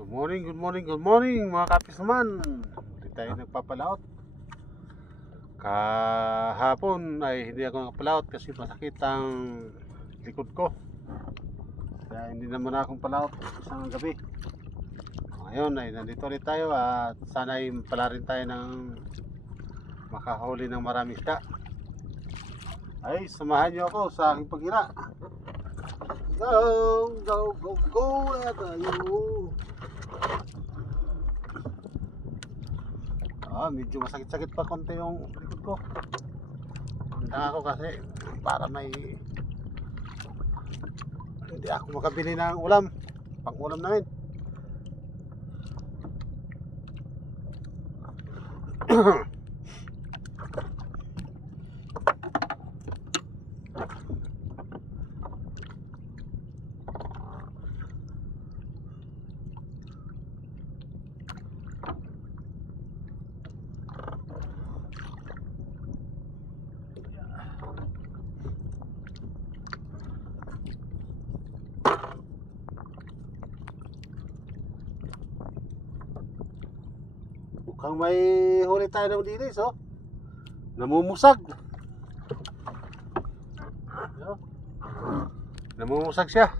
Good morning mga kapis naman. Hindi tayo nagpapalaot. Kahapon ay hindi ako nagpalaot kasi masakit ang likod ko. Kaya hindi naman akong palaot isang gabi. Ngayon ay nandito ulit tayo at sana ay pala rin tayo ng makahuli ng maraming isda. Ay, samahan niyo ako sa aking paghira. Go na tayo. Medyo masakit-sakit pa konti yung likod ko. Handa ako kasi para may hindi ako makabili ng ulam, pang ulam namin. Mukhang may huli tayo ng dilis, oh. Namumusag. Namumusag siya.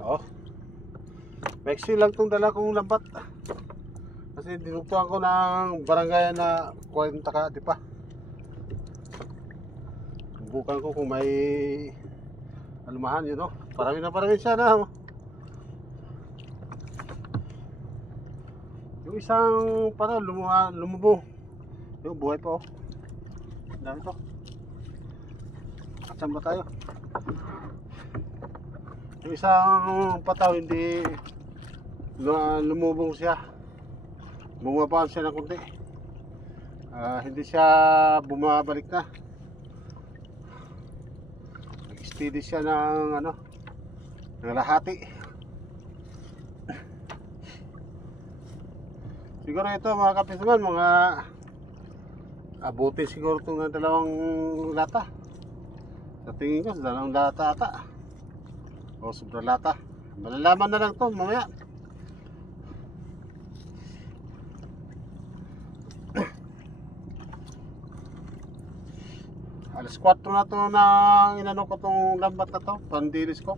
Oh. Maiksi lang tong dala kong lambat. Kasi dinugtuan ko ng barangay na 40 ka, di pa. Bukan ko kung may alumahan yun, no? Parami siya na, oh. Yung isang parang lumubog. Yung buhay pa, oh. Dami to. Saan ba tayo? Yung isang pataw hindi lumubog siya. Bumabaan siya ng kunti. Hindi siya bumabalik na. Steady siya ng ng lahati. Siguro ito mga kapis naman, mga abuti siguro itong dalawang lata. Sa tingin ko, dalawang lata ata. O sobra lata. Malalaman na lang ito mamaya. Alas 4 na to na inano ko tong lambat na to, pandilis ko.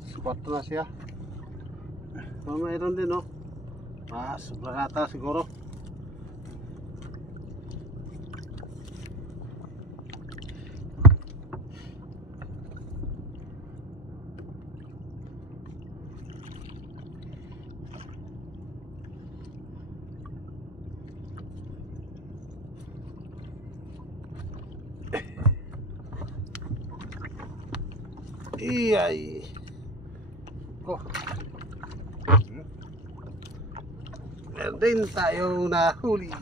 Alas 4 na siya. So, mayroon din, oh. Sobra nata siguro. Iyay ko. Meron din tayong nahuli.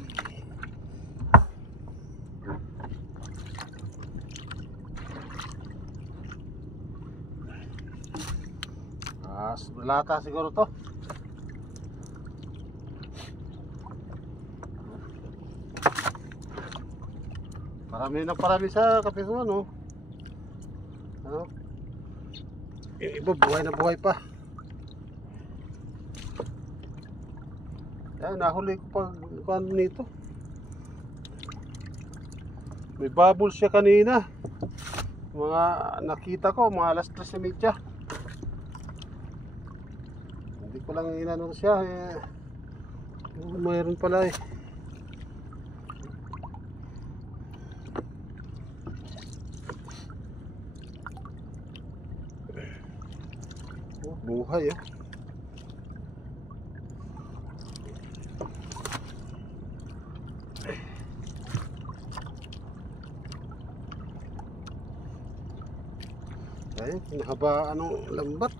Lata siguro to. Parami sa kapisuan, oh. Yung iba buhay na buhay pa. Yan, nahuli ko pa nito. May bubble siya kanina. Mga nakita ko, mga alas 3:30. Hindi ko lang inano siya, mayroon pala, eh. Buhay, eh. Ay, nahabaan ng lambat.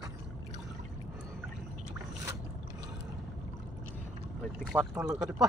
24 lang ka pa.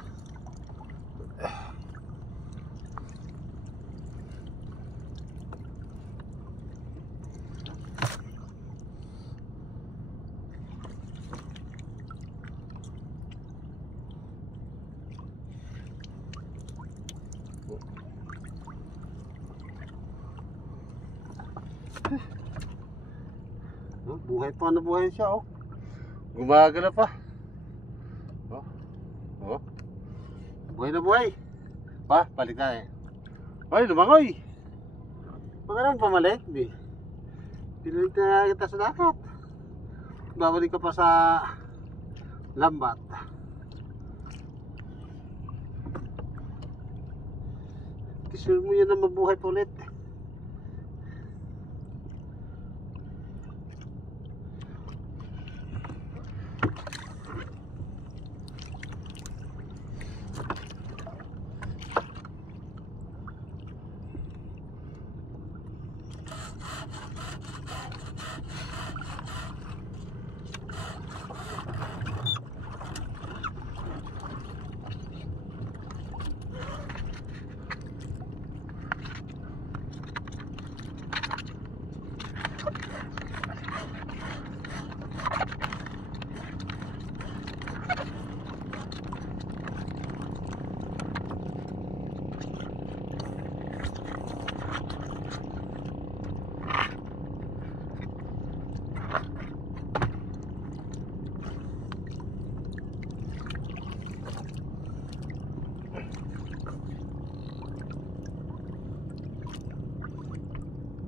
nabuhay siya, oh. Gumagala pa. Oh. Oh. Buhay na buhay. Pa, balik na eh. Hoy, lumangoy. Pagkarang pamalik, di. Pinalik na kita sa dagat. Babalik ka pa sa lambat. Kisur mo yan na mabuhay pa ulit.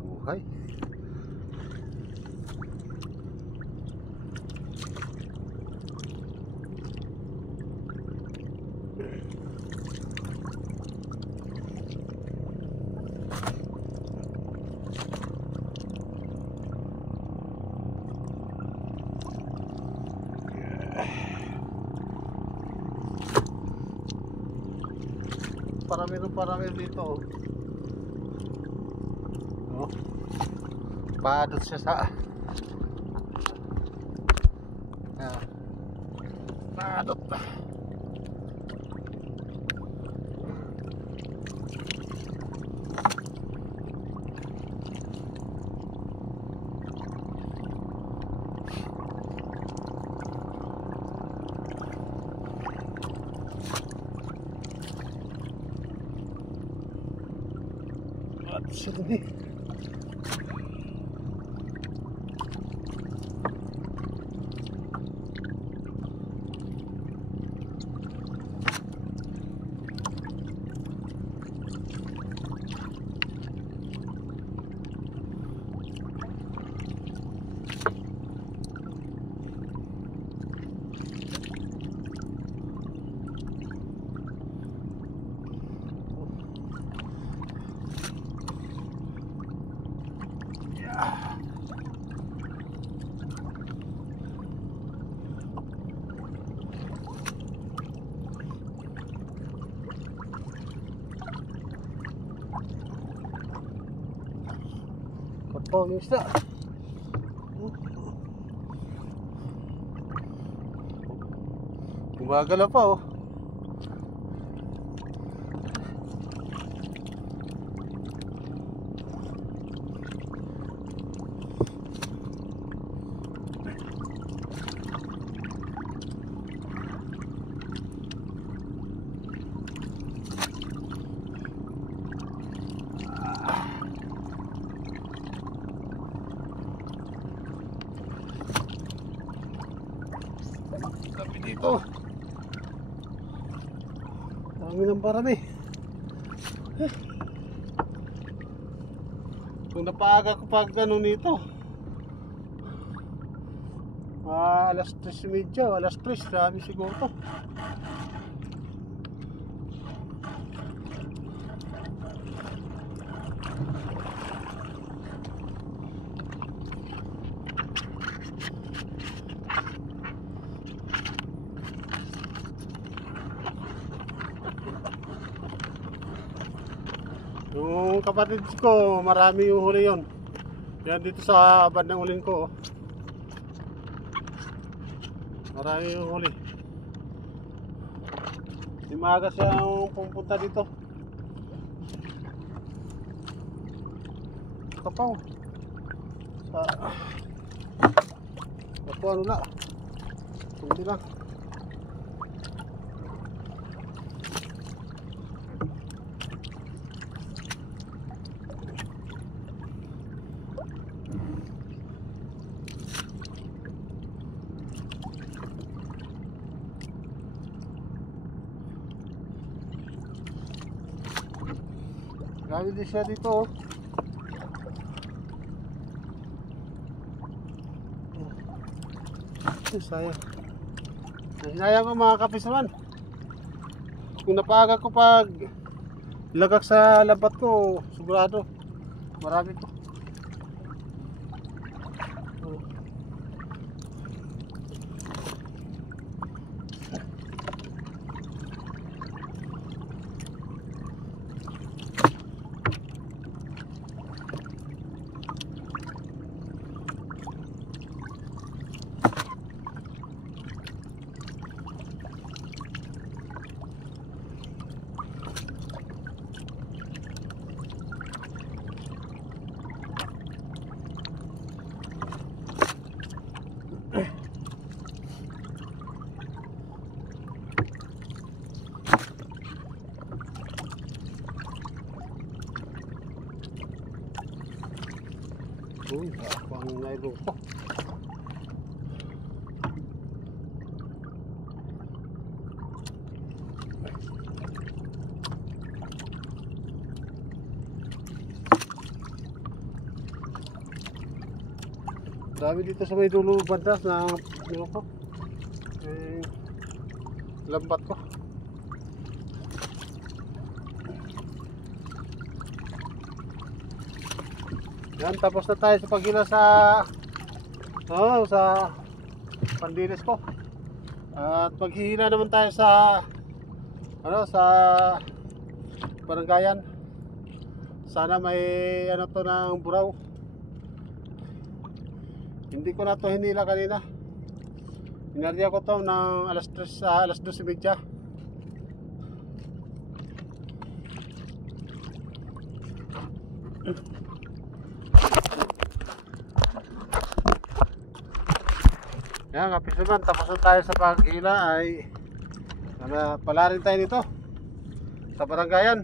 Buhay. Parami dito. Oh. Padot siya sa padot. Sini. Patpaw yung isda. Gumagala pa, oh. Dami dito. Dami ng parami. Kung napaaga ko pag ano nito, alas 3:30, alas 3, dami siguro to. Yung kapatid ko, marami yung huli yon. Yan dito sa bandang ulin ko, oh. Marami yung huli. Umaga siya pupunta dito. Kapaw. Ako ano na. Hindi lang. Grabe din siya dito oh. Sayang. Sayang ko mga kapisaman. Kung napaga ko pag lagak sa lambat ko, sigurado marami ko. Uy, pang naibong ko. Dami dito sa may dulo bandas na ano ko. Lambat ko. Yan, tapos na tayo sa paghila sa sa pandilis ko. At maghihila naman tayo sa sa baranggayan. Sana may to ng buraw. Hindi ko na to hinila kanina. Hinarya ko to ng alas 3 alas 12:30. Yan, kapisuman, tapos na tayo sa paghila ay pala rin tayo dito sa baranggayan.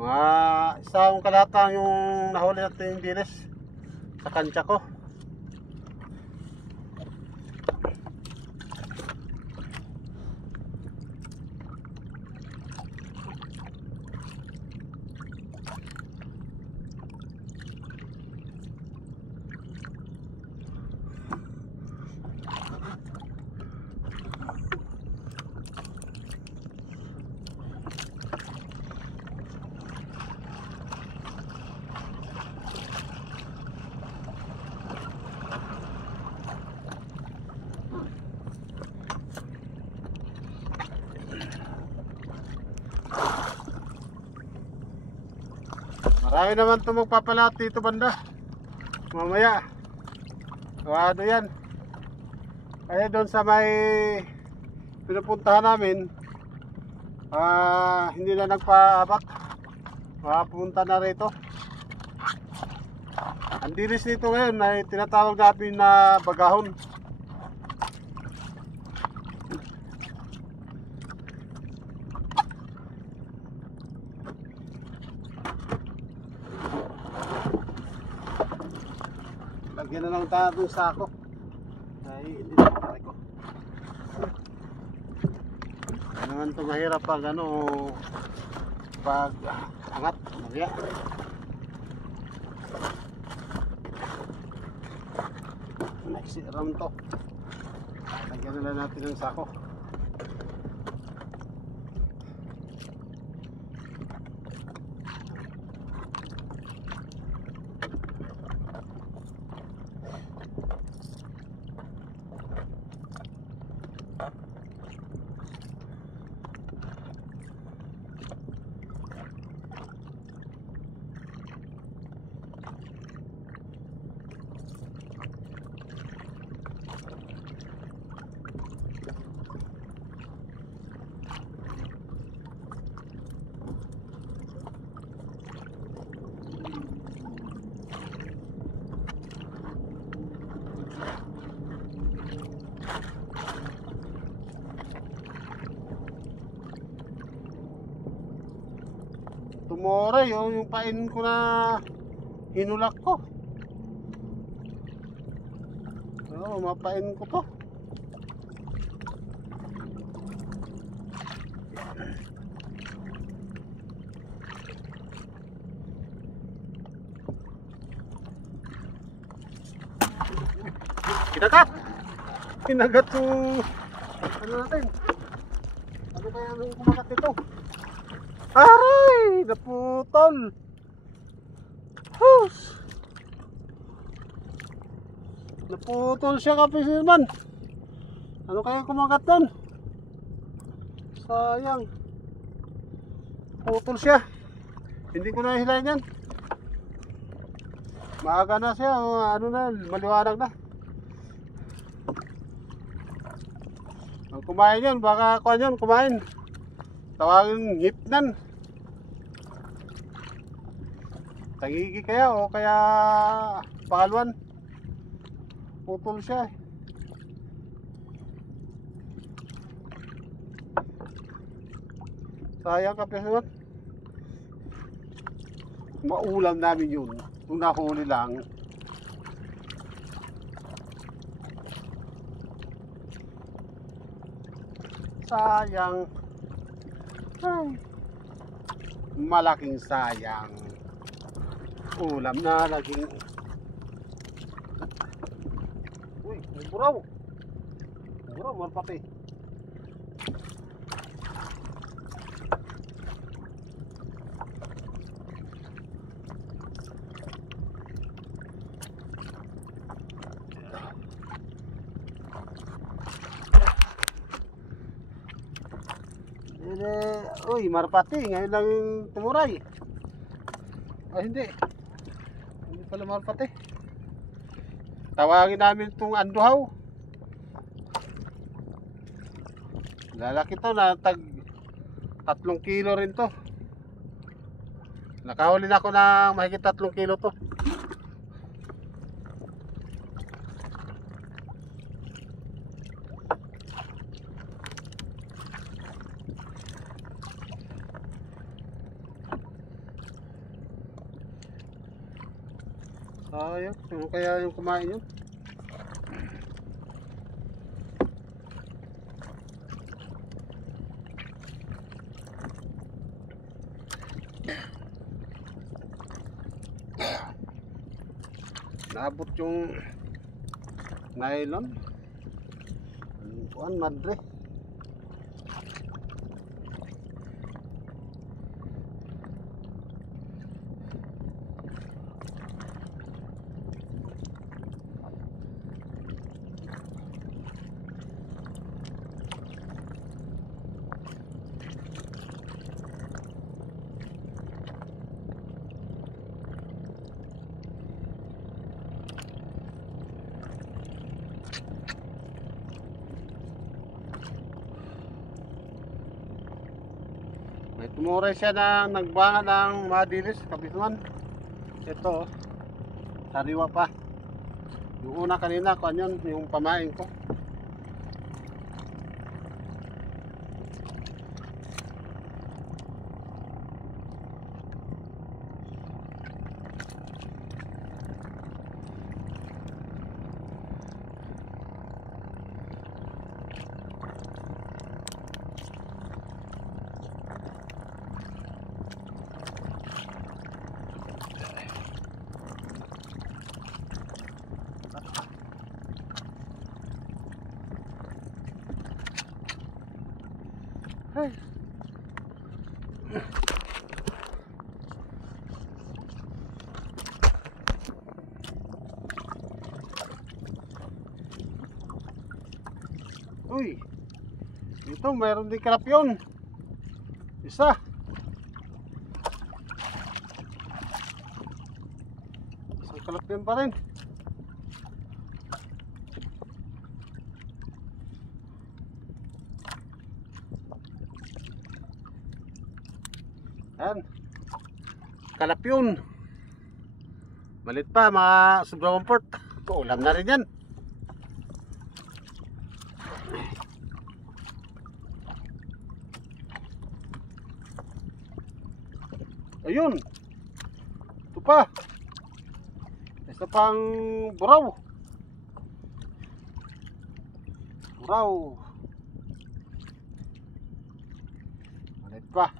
Mga isang kalata yung nahuli natin yung dilis sa kantsa ko. Marami naman ito magpapalat dito banda. Mamaya ano yan. Kaya doon sa may pinupuntahan namin hindi na nagpaabak. Pupunta na rito. Ang dilis nito ngayon ay tinatawag namin na bagahon. Lagyan na lang tayo ng sako. Ay, hindi na pare ko. Ano naman ito mahirap pag pag angat. Mamaya. Naisiram to. Lagyan na lang natin ng sako. Tumore yung pain ko na hinulak ko. Oo, mapain ko to. Kinagat! Kinagat yung ano natin. Ano kaya nung kumagat ito? Aray! Naputol! Hus! Naputol siya, kapisirman. Ano kaya kumagat doon? Sayang. Putol siya. Hindi ko na hilayin yan. Maaga na siya. Ano na, maliwanag na. Ang kumain yun, baka kuhan yun, kumain. Tawagin ngipnan. Tagigi kaya o kaya pangalwan. Putol siya. Sayang, kapisirman. Maulam namin yun kung nahuli lang. Sayang. Ay, malaking sayang. Ulam na laging. Uy, may buraw. Buraw, marpati. Uy, marpati, ngayon lang tumuray. Ay, hindi. Hindi pala marpati. Tawagin namin itong anduhaw. Lalaki to na tag 3 kilo rin to. Nakahuli na ako ng mahigit 3 kilo to. Sayang, ano kaya yung kumain yun? Naabot yung nylon. Kuan madre. May tumuray siya na nagbanga ng madilis, kapisman. Ito, sariwa pa. Yung una kanina, kuan yun, yung pamain ko. Ay. Uy, ito mayroon din kalapyon. Isa. Isang kalapyon pa rin. Ayan, kalapyon. Malit pa, mga sobrang port. Ulam na rin yan. Ayun, ito pa. Isa pang buraw. buraw. Ulit pa.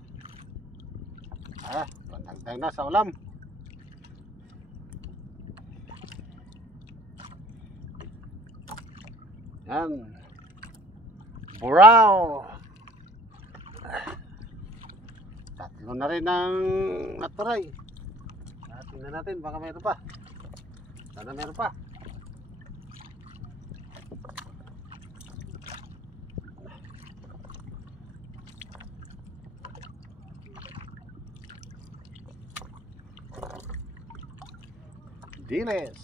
Pandagdag na sa ulam. Yan. Buraw. Tatlo na rin ang naturay. Tingnan natin, baka mayroon pa. Sana mayroon pa. Diles.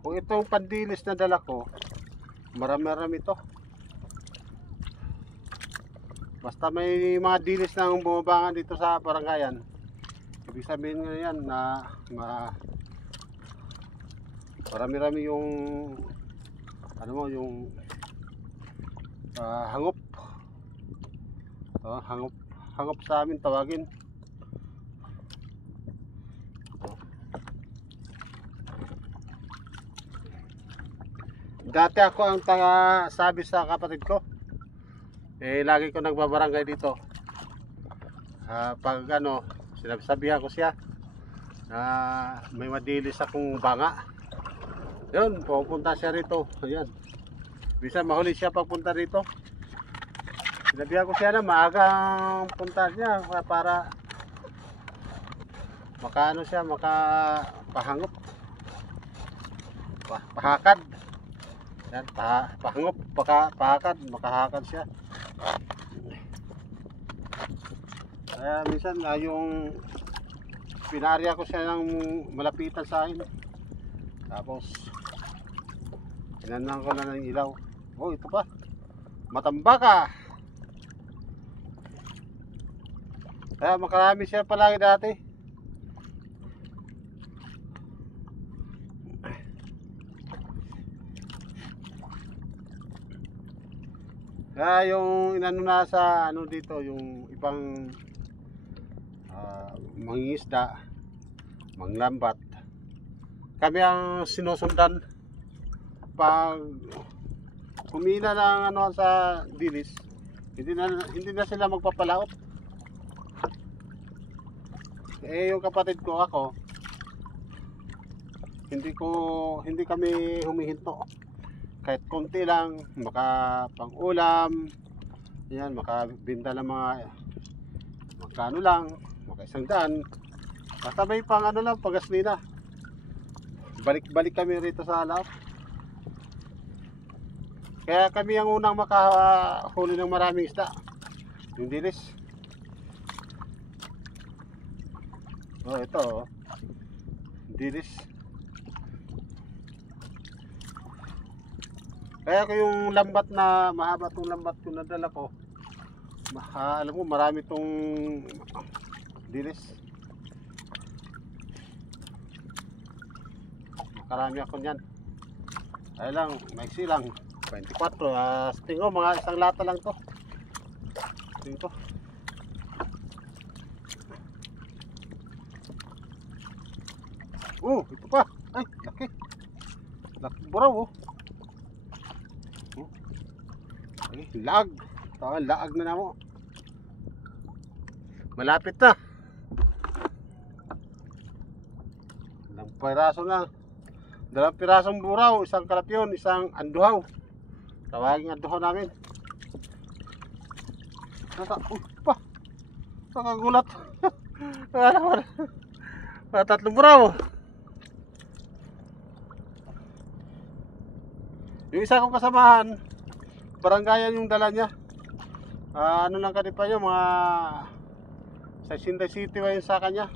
Kung itong pandilis na dala ko, marami-rami ito. Basta may mga dilis na bumabangan dito sa barangayan, ibig sabihin nga yan na marami-rami yung ano mo, yung hangop. Hangop sa amin tawagin. Dati ako ang sabi sa kapatid ko, lagi ko nagbabarangay dito. Pag ano, sinabihan ko siya na may madilis akong banga, yun, pupunta siya rito. Ayan, bisa mahuli siya pagpunta rito. Sinabihan ko siya na maagang punta niya para makaano siya, makapahangop, pahakad. Yan, pahangop, pahakad, makahakad siya. Kaya minsan yung pinarya ko siya ng malapitan sa akin. Tapos inanan ko na ng ilaw. Oh, ito pa. Matambaka. Kaya makarami siya palagi dati. Kaya yung inano na sa ano dito, yung ibang mangingisda, manglambat, kami ang sinusundan pag kumina ng ano sa dilis, hindi na sila magpapalaot. Yung kapatid ko, ako, hindi kami humihinto. Kahit konti lang, makapang-ulam, yan, makabinta ng mga magkano lang, maka 100. Basta may pang ano lang, pagaslina. Balik-balik kami rito sa laot. Kaya kami ang unang makahuli ng maraming isda, yung dilis. Oh, ito, dilis. Kaya ko yung lambat na mahaba tong lambat ko na dala ko, alam mo marami tong dilis. Makarami ako niyan. Ay lang, maiksi lang. 24. Tingko mga isang lata lang to. Tingko. Ito pa. Ay, laki. Laki buraw oh. Ay, laag. Laag na mo. Malapit na. Ilang piraso na. 2 pirasong buraw, isang kalapyon, isang anduhaw. Tawagin anduhaw namin. Pa. Nakagulat. Tatlong buraw. Yung isa kong kasamahan, barangayan yung dala niya. Ano lang kanipa yun, mga 60 city ba yun sa kanya.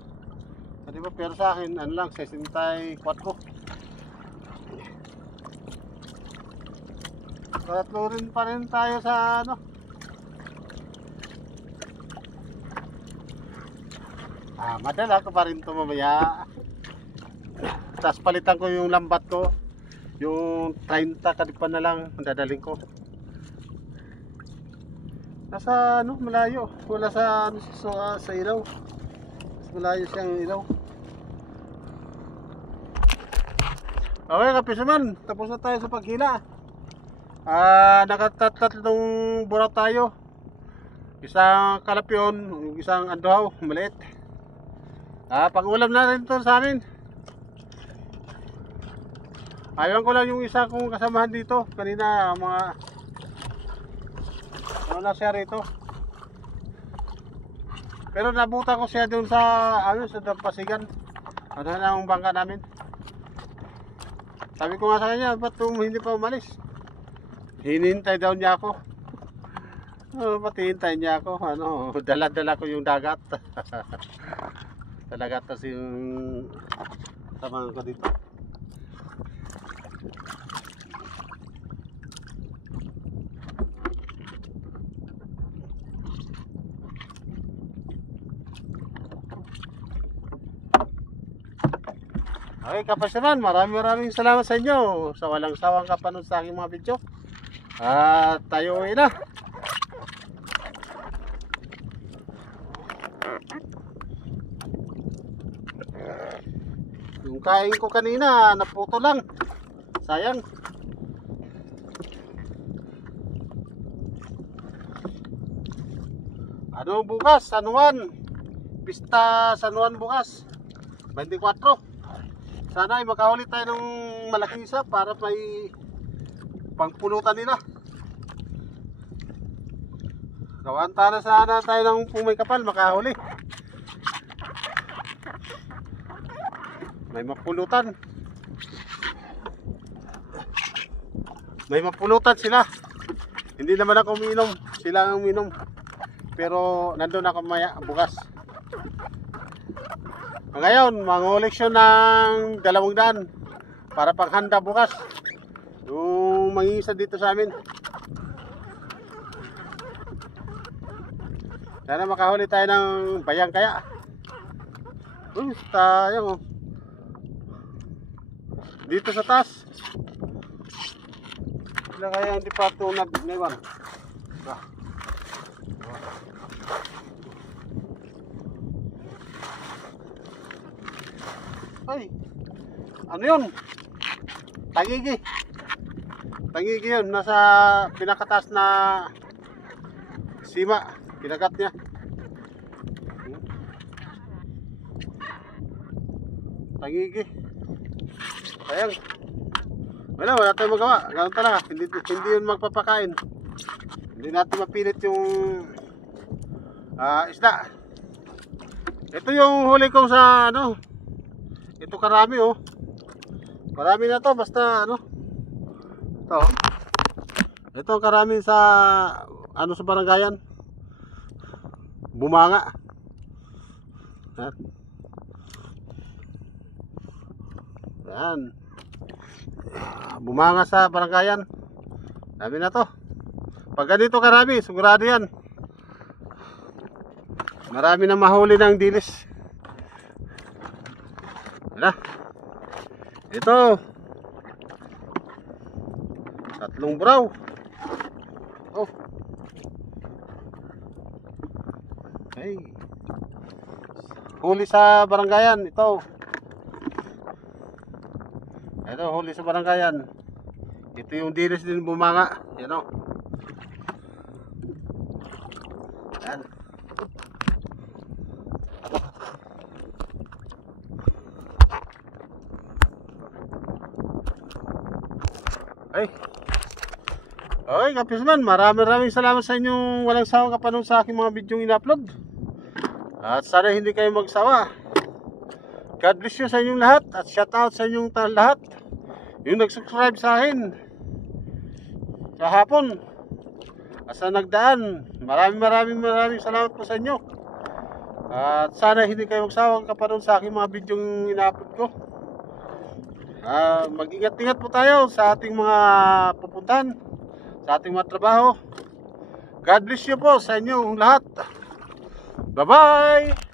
Diba? Pero sa akin, ano lang, 64. Tatlo rin pa rin tayo sa ano. Madala ko pa rin ito mamaya. Tapos palitan ko yung lambat ko. Yung 30 kadipan na lang dadaling ko. Nasa ano, malayo. Wala sa ano, sa ilaw. Malayo siyang ilaw. Okay, kapisaman, tapos na tayo sa paghila. Nakatatlong buraw tayo. Isang kalapyon, isang andohaw, maliit. Pang-ulam na rin ito sa amin. Ayaw ko lang yung isa kong kasamahan dito. Kanina, na siya rito. Pero nabuta ko siya dun sa Dampasigan. Ano na ang bangka namin. Sabi ko nga sa kanya, ba't hindi pa umalis? Hinihintay daw niya ako. Pati hintay niya ako. Dala-dala ko yung dagat. Talaga tas yung samahan ko dito. Okay, kapasyaman, maraming salamat sa inyo sa walang sawang kapanood sa aking mga video. At tayo uwi na. Yung kain ko kanina, naputo lang. Sayang. Ano bukas? San Juan. Pista San Juan bukas. 24. Sana ay makahuli tayo ng malaking isa para may pangpulutan nila. Kawanta na sana tayo ng kung may kapal makahuli. May mapulutan. May mapulutan sila. Hindi naman ako uminom. Sila ang uminom. Pero nandun ako maya bukas. Ngayon, mangoleksyon ng 200 para panghanda bukas. Yung mangingisa dito sa amin. Sana makahuli tayo ng bayang kaya. Tayo. Dito sa taas. Sila kaya hindi pa tunad ngayon. Ay, ano yun? Tangigi. Tangigi yun, nasa pinakataas na sima, kinagat niya. Tangigi. Sayang. Wala tayong magawa. Ganun talaga, hindi yun magpapakain. Hindi natin mapilit yung isda. Ito yung huli kong sa ano. Ito karami oh. Marami na to basta ano. Ito karami sa ano sa barangayan. Bumanga. Yan. Bumanga sa barangayan. Dami na to. Pag ganito karami, sigurado yan. Marami na mahuli ng dilis. Wala. Ito. 3 buraw. Oh. Hey. Huli sa barangayan. Ito. Ito, huli sa barangayan. Ito yung dilis din bumanga. Yan o. Yan. Ay. Okay, kapisman, maraming salamat sa inyong walang sawang kapanood sa aking mga video in-upload. At sana hindi kayo magsawa. God bless you sa inyong lahat. At shout out sa inyong lahat yung nag-subscribe sa akin kahapon at sa nagdaan. Maraming salamat po sa inyo. At sana hindi kayo magsawang kapanood sa aking mga video in-upload ko. Mag-ingat-ingat po tayo sa ating mga pupuntahan. sa ating mga trabaho. God bless you po sa inyong lahat. Bye-bye!